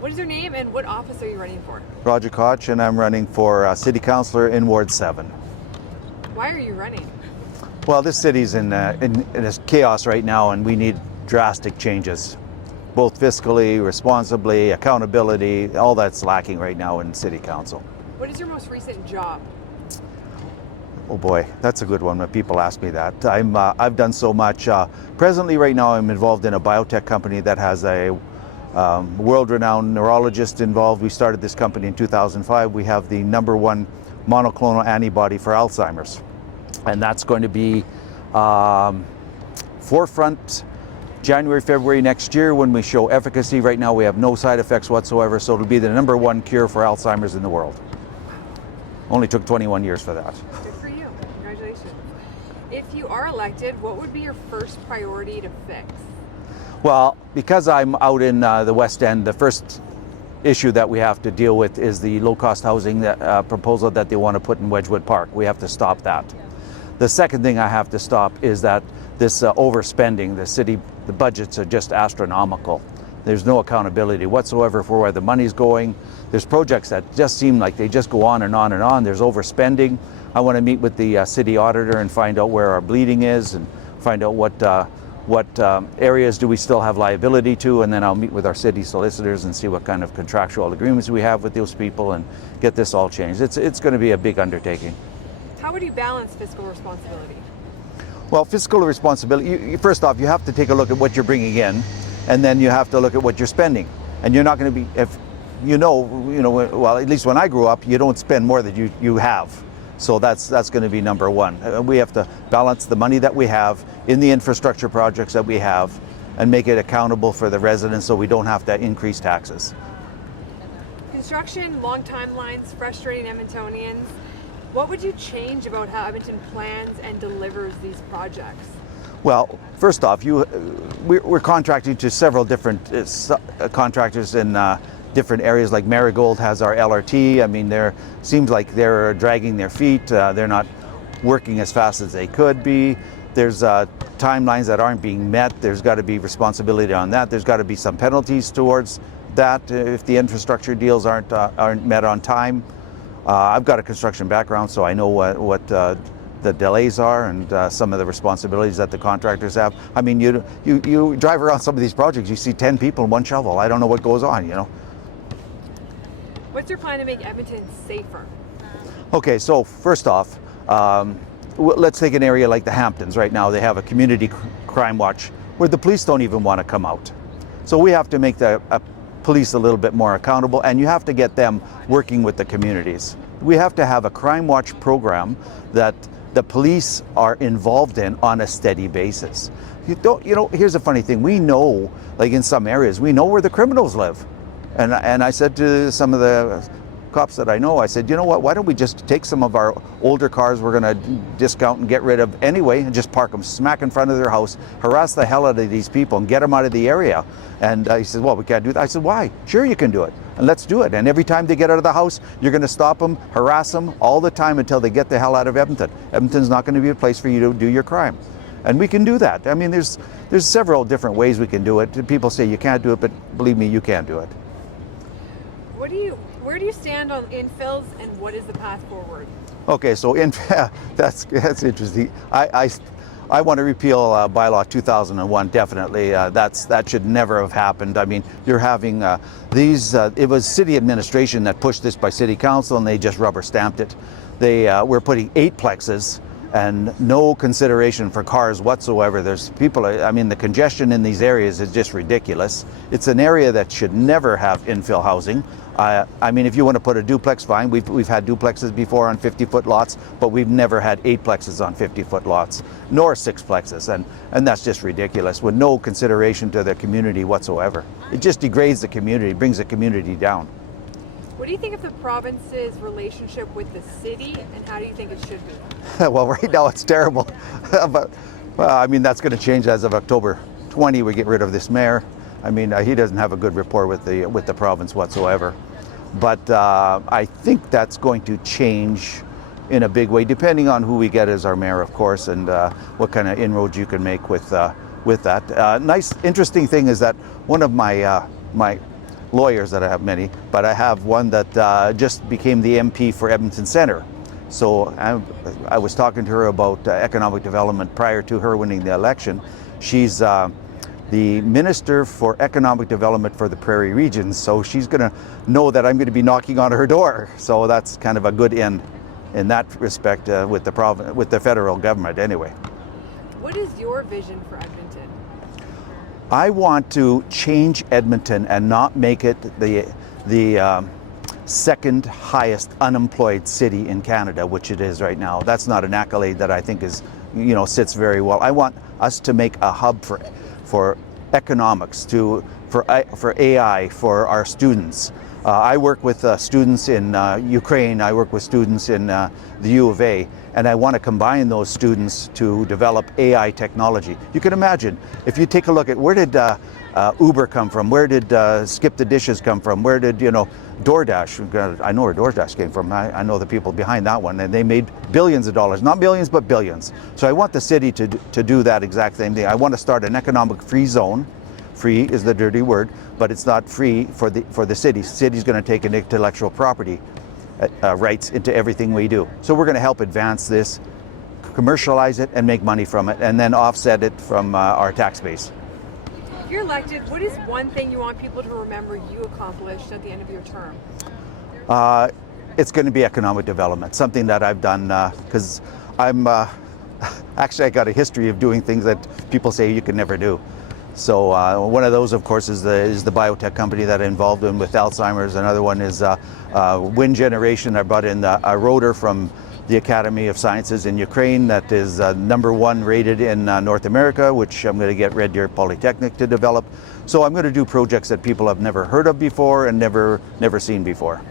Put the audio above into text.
What is your name and what office are you running for? Roger KOTCH, and I'm running for City Councillor in Ward 7. Why are you running? Well, this city's in chaos right now, and we need drastic changes, both fiscally, responsibly, accountability. All that's lacking right now in City Council. What is your most recent job? Oh boy, that's a good one when people ask me that. I've done so much. Presently, right now, I'm involved in a biotech company that has a world-renowned neurologist involved. We started this company in 2005. We have the #1 monoclonal antibody for Alzheimer's, and that's going to be forefront January, February next year when we show efficacy. Right now we have no side effects whatsoever, so it'll be the #1 cure for Alzheimer's in the world. Only took 21 years for that. Good for you. Congratulations. If you are elected, what would be your first priority to fix? Well, because I'm out in the West End, the first issue that we have to deal with is the low-cost housing proposal that they want to put in Wedgwood Park. We have to stop that. The second thing I have to stop is that this overspending. The budgets are just astronomical. There's no accountability whatsoever for where the money's going. There's projects that just seem like they just go on and on and on. There's overspending. I want to meet with the city auditor and find out where our bleeding is and find out what areas do we still have liability to, and then I'll meet with our city solicitors and see what kind of contractual agreements we have with those people and get this all changed. It's going to be a big undertaking. How would you balance fiscal responsibility? Well, fiscal responsibility, first off, you have to take a look at what you're bringing in, and then you have to look at what you're spending. And you're not going to be, if well, at least when I grew up, you don't spend more than you have. So that's going to be #1. We have to balance the money that we have in the infrastructure projects that we have and make it accountable for the residents so we don't have to increase taxes. Construction, long timelines, frustrating Edmontonians. What would you change about how Edmonton plans and delivers these projects? Well, first off, we're contracting to several different contractors in different areas. Like Marigold has our LRT. I mean, seems like they're dragging their feet. They're not working as fast as they could be. There's timelines that aren't being met. There's got to be responsibility on that. There's got to be some penalties towards that if the infrastructure deals aren't met on time. I've got a construction background, so I know what the delays are and some of the responsibilities that the contractors have. I mean, you drive around some of these projects, you see 10 people and 1 shovel. I don't know what goes on, What's your plan to make Edmonton safer? Okay, so first off, let's take an area like the Hamptons. Right now they have a community crime watch where the police don't even want to come out. So we have to make the police a little bit more accountable, and you have to get them working with the communities. We have to have a crime watch program that the police are involved in on a steady basis. Here's a funny thing. We know, like in some areas, we know where the criminals live. And I said to some of the cops that I know, I said, you know what, why don't we just take some of our older cars we're going to discount and get rid of anyway and just park them smack in front of their house, harass the hell out of these people and get them out of the area. And he said, well, we can't do that. I said, why? Sure you can do it. And let's do it. And every time they get out of the house, you're going to stop them, harass them all the time until they get the hell out of Edmonton. Edmonton's not going to be a place for you to do your crime. And we can do that. I mean, there's several different ways we can do it. People say you can't do it, but believe me, you can do it. Where do you stand on infills, and what is the path forward? Okay, so that's interesting. I want to repeal bylaw 2001, definitely. That should never have happened. I mean, you're having it was city administration that pushed this by city council, and they just rubber stamped it. They were putting 8 plexes and no consideration for cars whatsoever. There's people, I mean, the congestion in these areas is just ridiculous. It's an area that should never have infill housing. I mean, if you want to put a duplex, fine. We've had duplexes before on 50-foot lots, but we've never had 8 plexes on 50-foot lots, nor 6 plexes, and that's just ridiculous with no consideration to the community whatsoever. It just degrades the community, brings the community down. What do you think of the province's relationship with the city, and how do you think it should be? Well, right now it's terrible, but I mean, that's going to change as of October 20. We get rid of this mayor. I mean, he doesn't have a good rapport with the province whatsoever. But I think that's going to change in a big way, depending on who we get as our mayor, of course, and what kind of inroads you can make with that. Nice, interesting thing is that one of my lawyers that I have many, but I have one that just became the MP for Edmonton Centre. So I was talking to her about economic development prior to her winning the election. She's the Minister for Economic Development for the Prairie Regions, so she's going to know that I'm going to be knocking on her door. So that's kind of a good end in that respect with the federal government anyway. What is your vision for Edmonton? I want to change Edmonton and not make it the second highest unemployed city in Canada, which it is right now. That's not an accolade that I think is, sits very well. I want us to make a hub for economics, for AI, for our students. I work with students in Ukraine. I work with students in the U of A, and I want to combine those students to develop AI technology. You can imagine, if you take a look at where did Uber come from, where did Skip the Dishes come from, where did DoorDash, I know where DoorDash came from, I know the people behind that one, and they made billions of dollars, not millions but billions. So I want the city to do that exact same thing. I want to start an economic free zone. Free is the dirty word, but it's not free for the city. City's going to take an intellectual property rights into everything we do. So we're going to help advance this, commercialize it, and make money from it, and then offset it from our tax base. If you're elected, what is one thing you want people to remember you accomplished at the end of your term? It's going to be economic development, something that I've done because I'm actually I got a history of doing things that people say you can never do. So one of those, of course, is the biotech company that I'm involved in with Alzheimer's. Another one is wind generation. I brought in a rotor from the Academy of Sciences in Ukraine that is #1 rated in North America, which I'm going to get Red Deer Polytechnic to develop. So I'm going to do projects that people have never heard of before and never seen before.